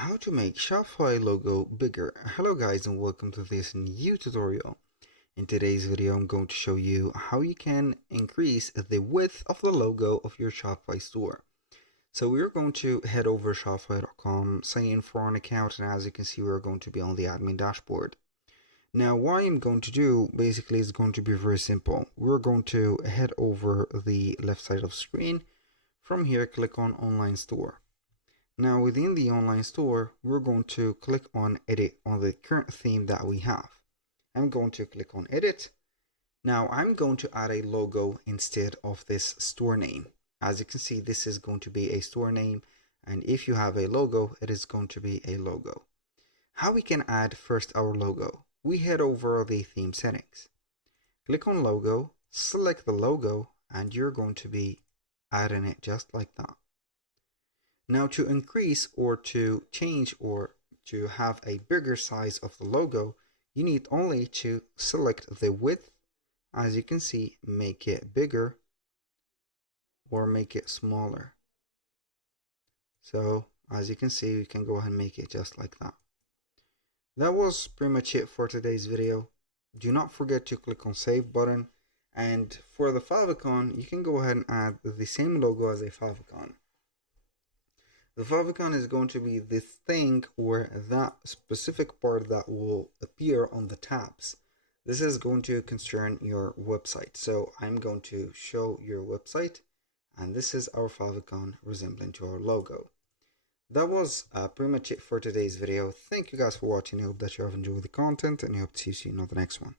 How to make Shopify logo bigger. Hello guys and welcome to this new tutorial. In today's video I'm going to show you how you can increase the width of the logo of your Shopify store. So we're going to head over shopify.com, sign in for an account, and as you can see we're going to be on the admin dashboard. Now what I'm going to do basically is going to be very simple. We're going to head over the left side of the screen. From here click on online store. Now within the online store, we're going to click on edit on the current theme that we have. I'm going to click on edit. Now I'm going to add a logo instead of this store name. As you can see, this is going to be a store name. And if you have a logo, it is going to be a logo. How we can add first our logo? We head over the theme settings. Click on logo, select the logo, and you're going to be adding it just like that. Now to increase or to change or to have a bigger size of the logo, you need only to select the width. As you can see, make it bigger or make it smaller. So as you can see, you can go ahead and make it just like that. That was pretty much it for today's video. Do not forget to click on save button, and for the favicon, you can go ahead and add the same logo as a favicon. The favicon is going to be this thing or that specific part that will appear on the tabs. This is going to concern your website. So I'm going to show your website, and this is our favicon resembling to our logo. That was pretty much it for today's video. Thank you guys for watching. I hope that you have enjoyed the content, and I hope to see you in the next one.